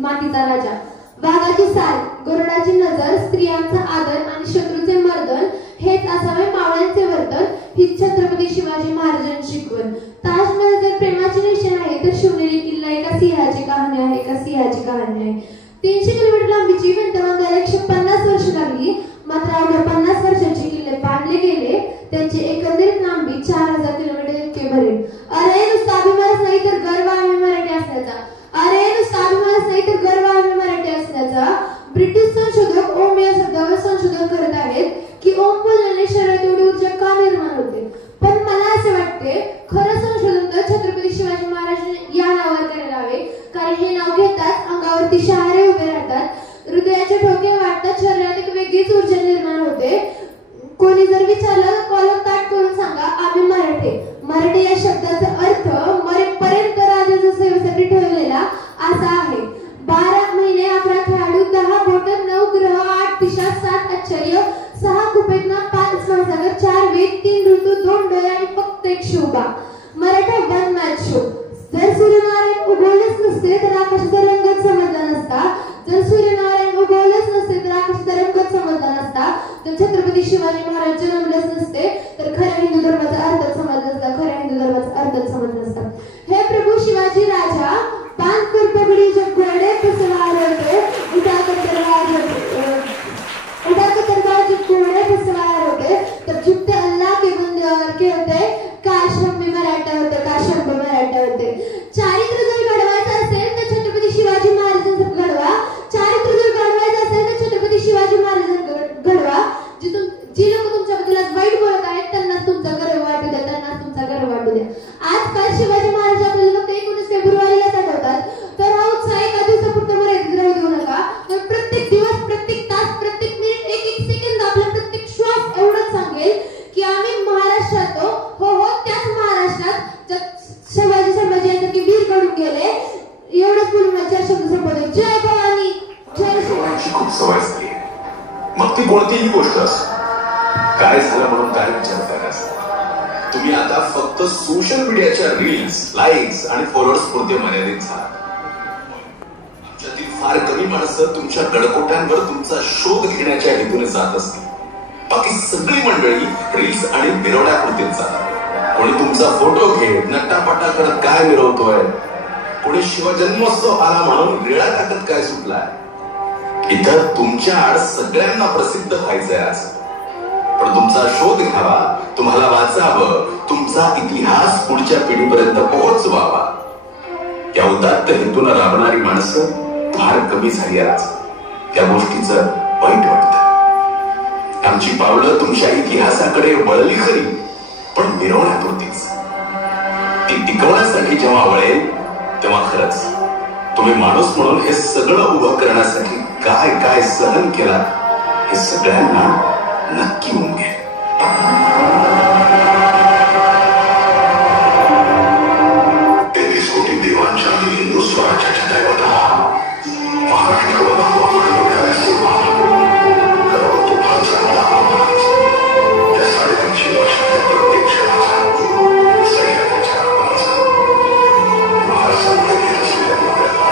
मातीचा राजा, वाघाची साल, गरुडाची नजर, स्त्रियांचा आदर आणि शत्रूचे मर्दन हेच असावे मावळ्यांचे वर्तन, ही छत्रपती शिवाजी महाराजांची शिकवण. ताजमहल जर प्रेमाची निशाण आहे तर शिवनेरी किल्ला एका सिंहाची कहाणी आहे, एका सिंहाची कहाणी आहे. 300 किलोमीटर लांबीची भिंत बांधायला 150 वर्ष लागली, मात्र अवघ्या 50 वर्षाचे किल्ले बांधले गेले. त्यांची एकंदरीत लांबी 4000 किलोमीटर इतके भरेल. अरे नुसता अभिमानच नाही तर गर्व आम्ही मराठी असल्याचा, अरे नुसता अभिमानच नाही तर गर्व आम्ही मराठी असल्याचा. ब्रिटिश संशोधक ओम या शब्दावर संशोधन करत आहेत की ओम बोलण्याने शरीरात एवढी ऊर्जा का निर्माण होते. पण मला असे वाटते खरं संशोधन तर छत्रपती शिवाजी महाराज कोणी जर विचारलं कॉलर ताट करून सांगा आम्ही मराठे. मराठे या शब्दाचा अर्थ मरेपर्यंत राजाच्या सेवेसाठी ठेवलेला असा आहे. 12 महिने 11 खेळाडू 10 बोट 9 ग्रह 8 दिशा 7 आश्चर्य 6 कुपेतना 5 महासागर 4 वेद 3 ऋतू 2 डोळे आणि फक्त एक Shivba. Maratha one match show. जर सूर्यनारायण उगवलेच नसते तर आकाशाचा रंगच समजला नसता. जर सूर्यनारायण उगवलेच नसते तर आकाशाचा रंगच समजला नसता. जर छत्रपती शिवाजी महाराज जन्मलेच नसते तर खऱ्या हिंदू धर्माचा अर्थच समजला नसता. खऱ्या हिंदू धर्माचा अर्थच समजला नसता. हे प्रभू शिवाजी राजा पांच पर पगड़ी जब घोड़े पे सवार होते उठाकर तलवार जब घोड़े पे सवार होते तब झुकते अल्लाह के बंदे और कहते काश हम भी मराठा होते, काश हम भी मराठा होते. चारित्र्य जर घडवायचं असेल तर छत्रपती शिवाजी महाराजांचं घडवा. चारित्र्य जर घडवायचं असेल तर छत्रपती शिवाजी महाराजांचं घडवा. जी लोक तुमच्याबद्दल आज वाईट बोलत आहेत त्यांनाच तुमचा गर्व वाटू द्या, त्यांनाच तुमचा गर्व वाटू द्या. आजकाल शिवाजी महाराज आपल्याला फक्त 19 फेब्रुवारीलाच आठवतात. तर हा उत्साह एका दिवसापुरता मर्यादित राहू देऊ नका. तर प्रत्येक दिवस, प्रत्येक तास, प्रत्येक मिनिट, एक सेकंद, आपला प्रत्येक श्वास एवढंच सांगेल की आम्ही महाराष्ट्रात हो त्याच महाराष्ट्रात शिवाजी यांसारखे वीर घडून गेले. एवढंच बोलून 4 शब्द संपवले. जय भवानी, जय शिवाजी. खूप सवय असते मग ती कोणतीही गोष्ट असो. काय झालं म्हणून काय विचार करायचा. तुम्ही आता फक्त सोशल मीडियाच्या रील्स, लाईक्स आणि फॉलोअर्स पुरते मर्यादित झाला. आमच्यातील फार कमी माणसं तुमच्या गडकोट्यांवर तुमचा शोध घेण्याच्या हेतूने जात असतील. बाकी सगळी मंडळी रील्स आणि मिरवण्यापुरतीच जातात. कोणी तुमचा फोटो घेत नट्टापट्टा करत काय मिरवतोय, कोणी शिवजन्मोत्सव आला म्हणून रेळा टाकत काय सुटलाय. इथं तुमच्या आड सगळ्यांना प्रसिद्ध व्हायचंय आज. पण तुमचा शोध घ्यावा, तुम्हाला वाचावं, तुमचा इतिहास पुढच्या पिढीपर्यंत पोहोचवावा. या उदात्त हेतून राबणारी माणसं फार कमी झाली आज. त्या गोष्टीचं वाईट वाटतं. आमची पावलं तुमच्या इतिहासाकडे वळली खरी, पण मिरवण्यापुरतीच. ती टिकवण्यासाठी जेव्हा वळेल तेव्हा खरंच तुम्ही माणूस म्हणून हे सगळं उभं करण्यासाठी काय काय सहन केला हे सगळ्यांना नक्की उमगेल. देवांच्या हिंदू स्वराज्याच्या दैवता महाराष्ट्र या 350 वर्षाच्या प्रत्येक क्षणाचा सैन्याच्या आवाजाचा महाराष्ट्रामध्ये घेत असलेल्या मराठी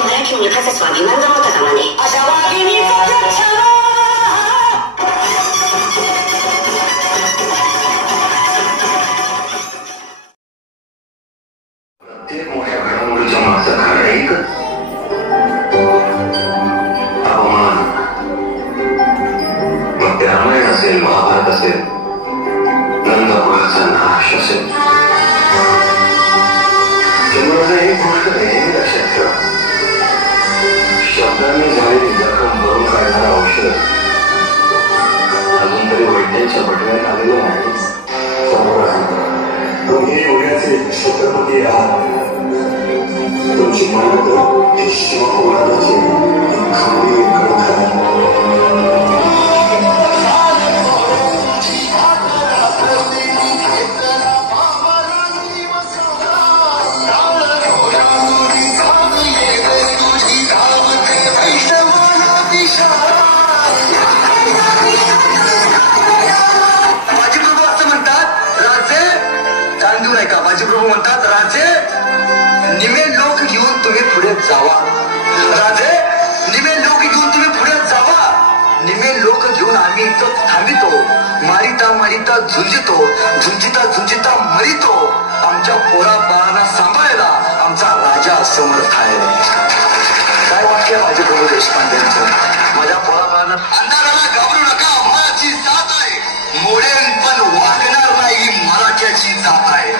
आपल्या मराठी मुलखाचा स्वाभिमान गमावता कामा नये. अशा वाघिणीचा प्रच्छन्न प्रत्येक मोठ्या घडामोडीच्या मागचं कारण एकच, अपमान. मग ते रामायण असेल, महाभारत असेल, नंदपुराचा नाश असेल. जन्माचा एक गोष्ट नेहमी लक्षात ठेवा, शब्दांनी झालेली जखम भरून काढणारं औषध अजून तरी वैद्यांच्या बटव्यात आलेलं नाही. तुम्ही उद्याचे छत्रपती आहात. तुमची मानवता ही शिवपुराणाची खरी कथा आहे. बाजीप्रभू म्हणतात, राजे निमे लोक घेऊन तुम्ही पुढे जावा. राजे निमे लोक घेऊन तुम्ही पुढे जावा. निमे लोक घेऊन आम्ही इथं थांबितो. मारिता मारिता झुंजितो, झुंजिता झुंजिता मरितो. आमच्या पोरा बाळांना सांभाळायला आमचा राजा समर्थ आहे. काय वाक्य बाजीप्रभू देशपांडेंचं. माझ्या पोरा बाळांना अंधाराला घाबरू नका, मराठी जात आहे. मोडेल पण वागणार नाही, मराठ्याची जात आहे.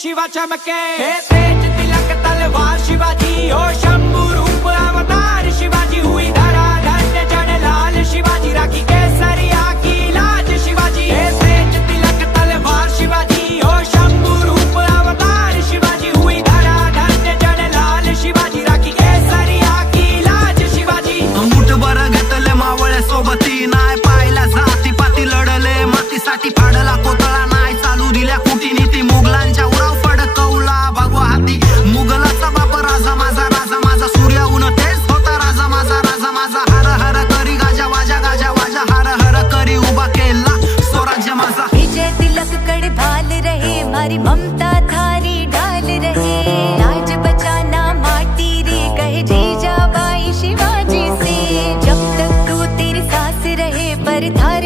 शिवा चमके तेज तिलक तलवार शिवाजी हो शंभू रूप अवतार शिवाजी हुई धरा धन्य जन लाल शिवाजी राखी केसरिया की लाज शिवाजी तेज तिलक तलवार शिवाजी हो शंभू रूप अवतार शिवाजी हुई धरा धन्य जन लाल शिवाजी राखी केसरिया की लाज शिवाजी. मुठभर घेतले मावळे सोबती नाय पाहिला जाती पाती लढले मातीसाठी फाडला कोतळा नाय चालू दिल्या कुटीनीती मुघलांच्या उराव फडकवला भगवा हाती मुघलाचा बाप राजा माझा सूर्य उन तेच होता राजा माझा हर हर करी गाजा वाजा हर हर करी उभा केला स्वराज्य माझा. विजय तिलक कड़ भाल रहे मारी ममता थारी डाल रहे लाज बचाना माटी रे कहे जीजा बाई शिवाजी से जब तक तू तेरी सास रहे पर था